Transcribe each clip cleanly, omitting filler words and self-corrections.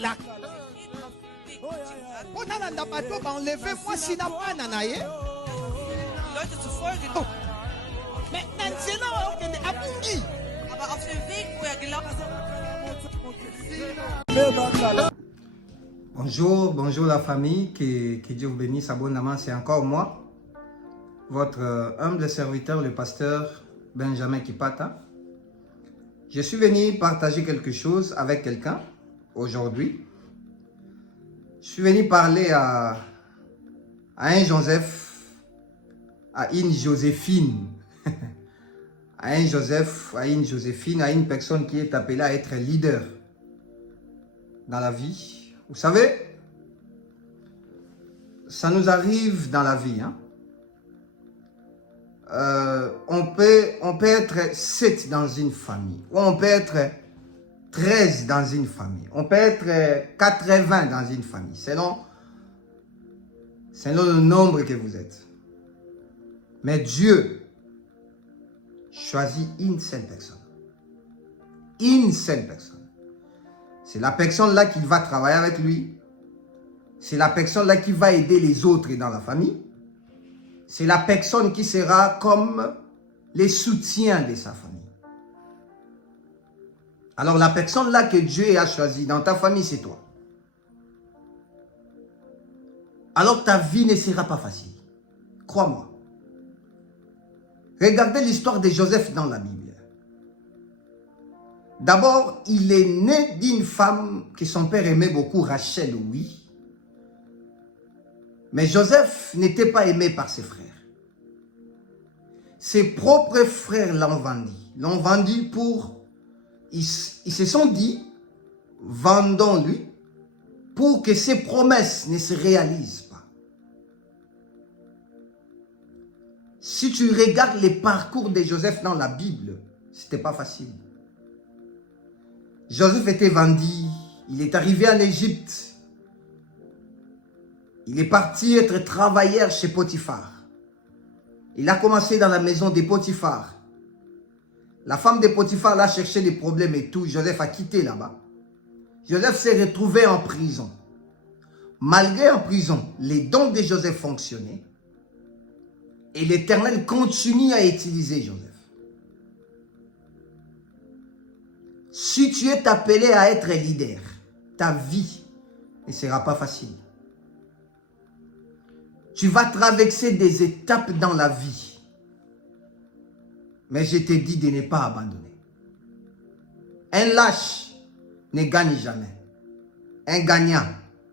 la enlevez-moi si n'a pas nanaye. Leute zu folgen. Mais Nansena Abungi. Aber auf dem Weg, wo gelaufen ist. Bonjour, bonjour la famille, que Dieu vous bénisse abondamment, c'est encore moi, votre humble serviteur, le pasteur Benjamin Kipata. Je suis venu partager quelque chose avec quelqu'un aujourd'hui. Je suis venu parler à un Joseph, à une Joséphine, à un Joseph, à une Joséphine, à une personne qui est appelée à être leader dans la vie. Vous savez, ça nous arrive dans la vie. Hein? On peut être 7 dans une famille, ou on peut être 13 dans une famille, on peut être 80 dans une famille, selon le nombre que vous êtes. Mais Dieu choisit une seule personne. Une seule personne. C'est la personne-là qui va travailler avec lui. C'est la personne-là qui va aider les autres dans la famille. C'est la personne qui sera comme les soutiens de sa famille. Alors la personne-là que Dieu a choisie dans ta famille, c'est toi. Alors ta vie ne sera pas facile. Crois-moi. Regardez l'histoire de Joseph dans la Bible. D'abord, il est né d'une femme que son père aimait beaucoup, Rachel, oui. Mais Joseph n'était pas aimé par ses frères. Ses propres frères l'ont vendu. L'ont vendu pour... Ils se sont dit, vendons-lui pour que ses promesses ne se réalisent pas. Si tu regardes les parcours de Joseph dans la Bible, ce n'était pas facile. Joseph était vendu, il est arrivé en Égypte. Il est parti être travailleur chez Potiphar. Il a commencé dans la maison de Potiphar. La femme de Potiphar l'a cherché des problèmes et tout. Joseph a quitté là-bas. Joseph s'est retrouvé en prison. Malgré en prison, les dons de Joseph fonctionnaient. Et l'Éternel continue à utiliser Joseph. Si tu es appelé à être leader, ta vie ne sera pas facile. Tu vas traverser des étapes dans la vie. Mais je te dis de ne pas abandonner. Un lâche ne gagne jamais. Un gagnant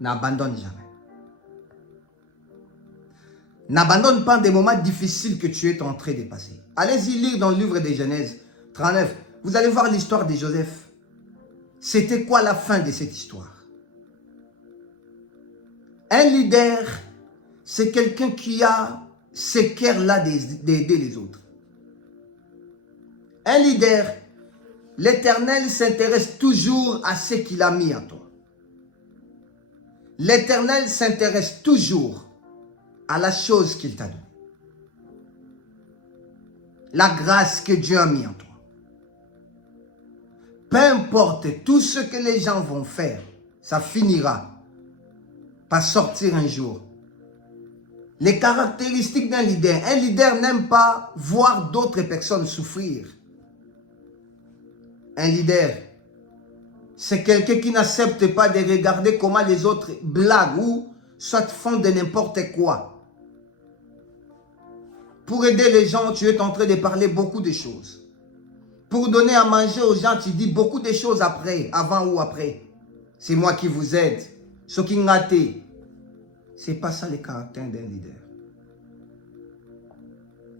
n'abandonne jamais. N'abandonne pas des moments difficiles que tu es en train de passer. Allez-y lire dans le livre de Genèse 39. Vous allez voir l'histoire de Joseph. C'était quoi la fin de cette histoire? Un leader, c'est quelqu'un qui a ce cœur-là d'aider les autres. Un leader, l'Éternel s'intéresse toujours à ce qu'il a mis en toi. L'Éternel s'intéresse toujours à la chose qu'il t'a donnée. La grâce que Dieu a mis en toi. Peu importe tout ce que les gens vont faire, ça finira par sortir un jour. Les caractéristiques d'un leader n'aime pas voir d'autres personnes souffrir. Un leader, c'est quelqu'un qui n'accepte pas de regarder comment les autres blaguent ou soit font de n'importe quoi. Pour aider les gens, tu es en train de parler beaucoup de choses. Pour donner à manger aux gens, tu dis beaucoup de choses après, avant ou après. C'est moi qui vous aide. Ce qui n'a été. Ce n'est pas ça le caractère d'un leader.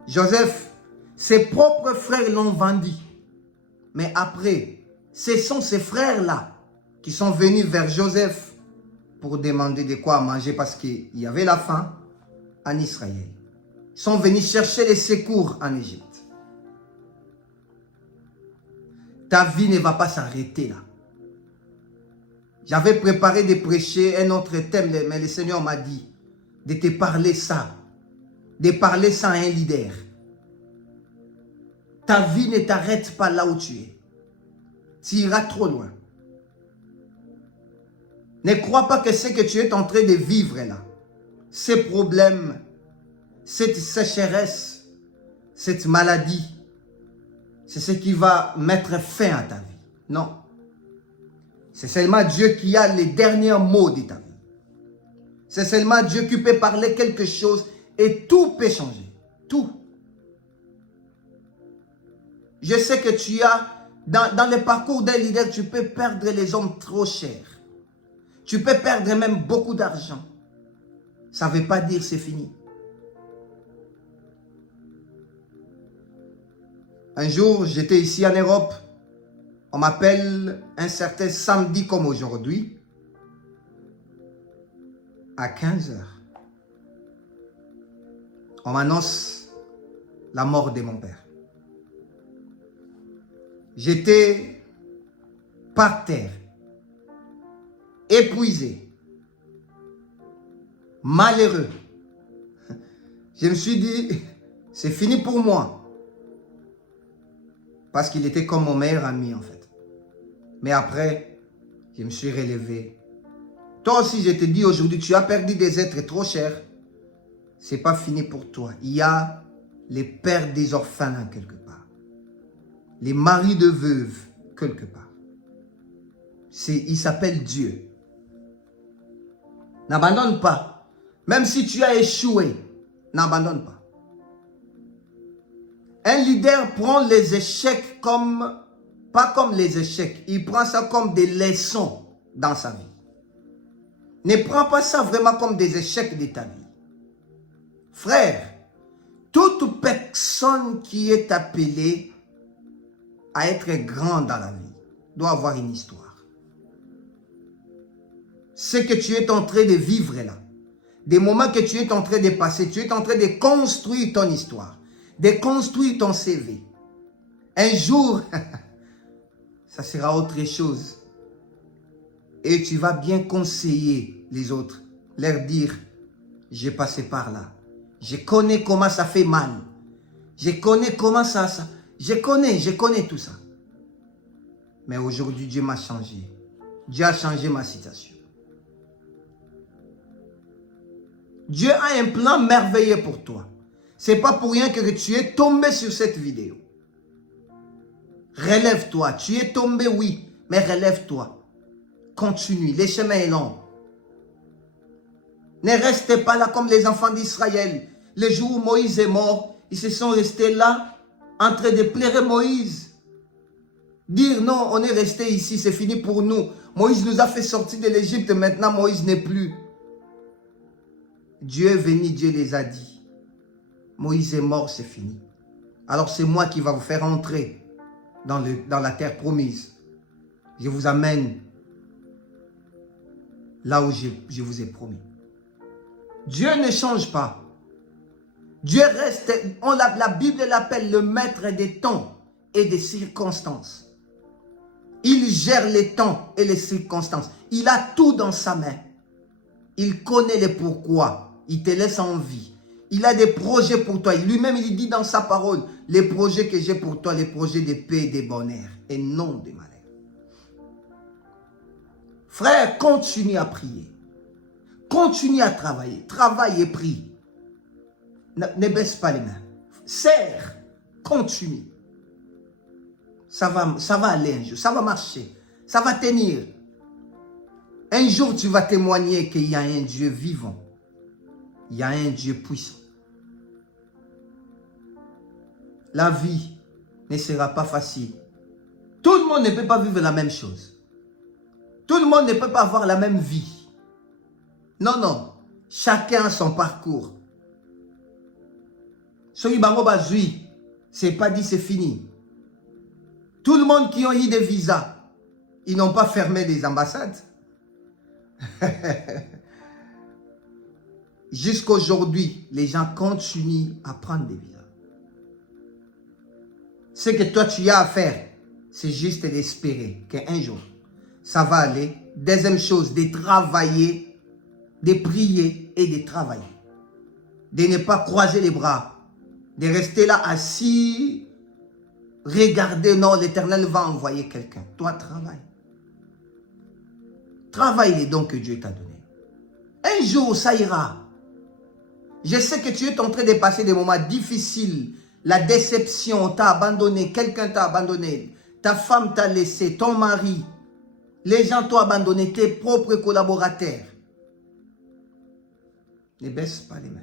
Joseph, ses propres frères l'ont vendu. Mais après, ce sont ces frères-là qui sont venus vers Joseph pour demander de quoi manger parce qu'il y avait la faim en Israël. Ils sont venus chercher les secours en Égypte. Ta vie ne va pas s'arrêter là. J'avais préparé de prêcher un autre thème, mais le Seigneur m'a dit de te parler ça. De parler ça à un leader. Ta vie ne t'arrête pas là où tu es. Tu iras trop loin. Ne crois pas que ce que tu es en train de vivre là, ces problèmes, cette sécheresse, cette maladie, c'est ce qui va mettre fin à ta vie. Non. C'est seulement Dieu qui a les derniers mots de ta vie. C'est seulement Dieu qui peut parler quelque chose et tout peut changer. Tout. Je sais que tu as, dans le parcours d'un leader, tu peux perdre les hommes trop chers. Tu peux perdre même beaucoup d'argent. Ça ne veut pas dire c'est fini. Un jour, j'étais ici en Europe. On m'appelle un certain samedi comme aujourd'hui, à 15 h. On m'annonce la mort de mon père. J'étais par terre, épuisé, malheureux. Je me suis dit, c'est fini pour moi. Parce qu'il était comme mon meilleur ami en fait. Mais après, je me suis relevé. Toi aussi, je te dis aujourd'hui, tu as perdu des êtres trop chers. Ce n'est pas fini pour toi. Il y a les pères des orphelins quelque part. Les maris de veuves quelque part. Il s'appelle Dieu. N'abandonne pas. Même si tu as échoué, n'abandonne pas. Un leader prend les échecs pas comme les échecs. Il prend ça comme des leçons dans sa vie. Ne prends pas ça vraiment comme des échecs de ta vie. Frère, toute personne qui est appelée à être grand dans la vie doit avoir une histoire. Ce que tu es en train de vivre là, des moments que tu es en train de passer, tu es en train de construire ton histoire, de construire ton CV. Un jour, ça sera autre chose. Et tu vas bien conseiller les autres, leur dire, j'ai passé par là. Je connais comment ça fait mal. Je connais comment ça... Je connais tout ça. Mais aujourd'hui, Dieu m'a changé. Dieu a changé ma situation. Dieu a un plan merveilleux pour toi. Ce n'est pas pour rien que tu es tombé sur cette vidéo. Relève-toi. Tu es tombé, oui, mais relève-toi. Continue. Le chemin est long. Ne restez pas là comme les enfants d'Israël. Le jour où Moïse est mort, ils se sont restés là en train de pleurer Moïse. Dire non, on est resté ici, c'est fini pour nous. Moïse nous a fait sortir de l'Égypte, maintenant Moïse n'est plus. Dieu est venu, Dieu les a dit. Moïse est mort, c'est fini. Alors c'est moi qui va vous faire entrer dans la terre promise. Je vous amène là où je vous ai promis. Dieu ne change pas. Dieu reste, la Bible l'appelle le maître des temps et des circonstances. Il gère les temps et les circonstances. Il a tout dans sa main. Il connaît les pourquoi. Il te laisse en vie. Il a des projets pour toi. Lui-même, il dit dans sa parole, les projets que j'ai pour toi, les projets de paix et de bonheur et non de malheur. Frère, continue à prier. Continue à travailler. Travaille et prie. Ne baisse pas les mains. Serre. Continue. Ça va aller un jour. Ça va marcher. Ça va tenir. Un jour, tu vas témoigner qu'il y a un Dieu vivant. Il y a un Dieu puissant. La vie ne sera pas facile. Tout le monde ne peut pas vivre la même chose. Tout le monde ne peut pas avoir la même vie. Non, non. Chacun a son parcours. Celui bango bazui, c'est pas dit c'est fini. Tout le monde qui a eu des visas, ils n'ont pas fermé les ambassades. Jusqu'aujourd'hui, les gens continuent à prendre des visas. Ce que toi tu as à faire, c'est juste d'espérer qu'un jour, ça va aller. Deuxième chose, de travailler, de prier et de travailler. De ne pas croiser les bras. De rester là assis, regarder, non, l'Éternel va envoyer quelqu'un. Toi, travaille. Travaille les dons que Dieu t'a donnés. Un jour, ça ira. Je sais que tu es en train de passer des moments difficiles. La déception, t'a abandonné, quelqu'un t'a abandonné, ta femme t'a laissé, ton mari, les gens t'ont abandonné, tes propres collaborateurs. Ne baisse pas les mains.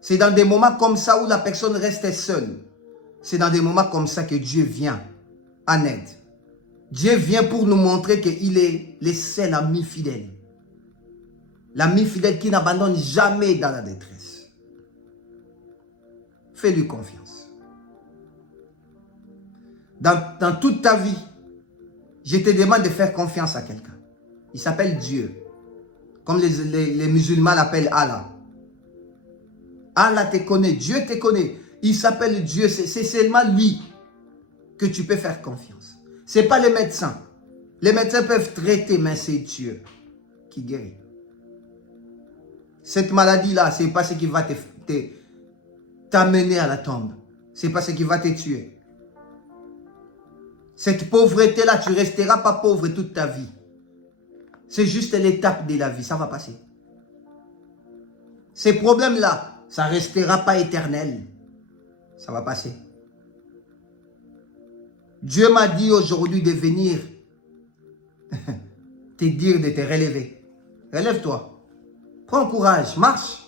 C'est dans des moments comme ça où la personne reste seule. C'est dans des moments comme ça que Dieu vient en aide. Dieu vient pour nous montrer qu'il est le seul ami fidèle. L'ami fidèle qui n'abandonne jamais dans la détresse. Fais-lui confiance. Dans toute ta vie, je te demande de faire confiance à quelqu'un. Il s'appelle Dieu. Comme les musulmans l'appellent Allah. Allah te connaît, Dieu te connaît. Il s'appelle Dieu, c'est seulement lui que tu peux faire confiance. Ce n'est pas les médecins. Les médecins peuvent traiter, mais c'est Dieu qui guérit. Cette maladie-là, ce n'est pas ce qui va t'amener à la tombe. Ce n'est pas ce qui va te tuer. Cette pauvreté-là, tu ne resteras pas pauvre toute ta vie. C'est juste l'étape de la vie, ça va passer. Ces problèmes-là, ça ne restera pas éternel. Ça va passer. Dieu m'a dit aujourd'hui de venir te dire de te relever. Relève-toi. Prends courage, marche.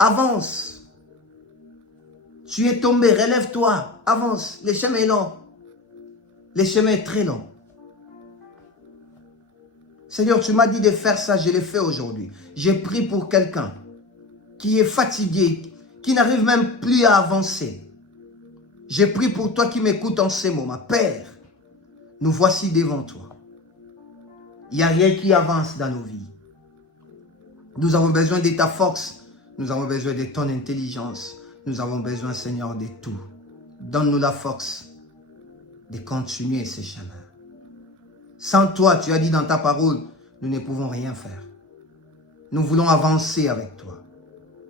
Avance. Tu es tombé, relève-toi. Avance. Le chemin est long. Le chemin est très long. Seigneur, tu m'as dit de faire ça, je l'ai fait aujourd'hui. J'ai prié pour quelqu'un qui est fatigué, qui n'arrive même plus à avancer. J'ai prié pour toi qui m'écoutes en ces moments. Père, nous voici devant toi. Il n'y a rien qui avance dans nos vies. Nous avons besoin de ta force. Nous avons besoin de ton intelligence. Nous avons besoin, Seigneur, de tout. Donne-nous la force de continuer ce chemin. Sans toi, tu as dit dans ta parole, nous ne pouvons rien faire. Nous voulons avancer avec toi.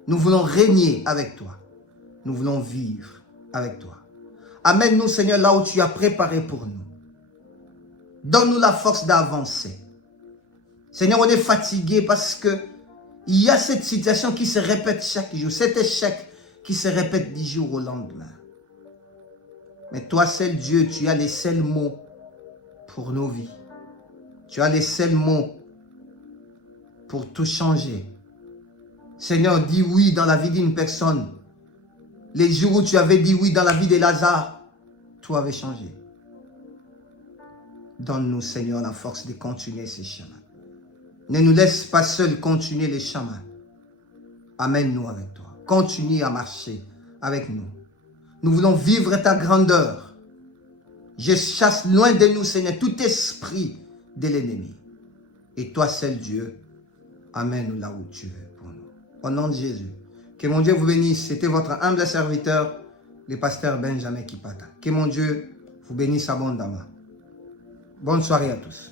Nous voulons régner avec toi. Nous voulons vivre avec toi. Amène-nous, Seigneur, là où tu as préparé pour nous. Donne-nous la force d'avancer. Seigneur, on est fatigué parce que il y a cette situation qui se répète chaque jour. Cet échec qui se répète 10 jours au lendemain. Mais toi, seul Dieu, tu as les seuls mots pour nos vies. Tu as les seuls mots pour tout changer. Seigneur, dis oui dans la vie d'une personne. Les jours où tu avais dit oui dans la vie de Lazare, tout avait changé. Donne-nous, Seigneur, la force de continuer ces chemins. Ne nous laisse pas seuls continuer les chemins. Amène-nous avec toi. Continue à marcher avec nous. Nous voulons vivre ta grandeur. Je chasse loin de nous, Seigneur, tout esprit de l'ennemi. Et toi seul, Dieu, amène-nous là où tu veux pour nous. Au nom de Jésus. Que mon Dieu vous bénisse. C'était votre humble serviteur, le pasteur Benjamin Kipata. Que mon Dieu vous bénisse abondamment. Bonne soirée à tous.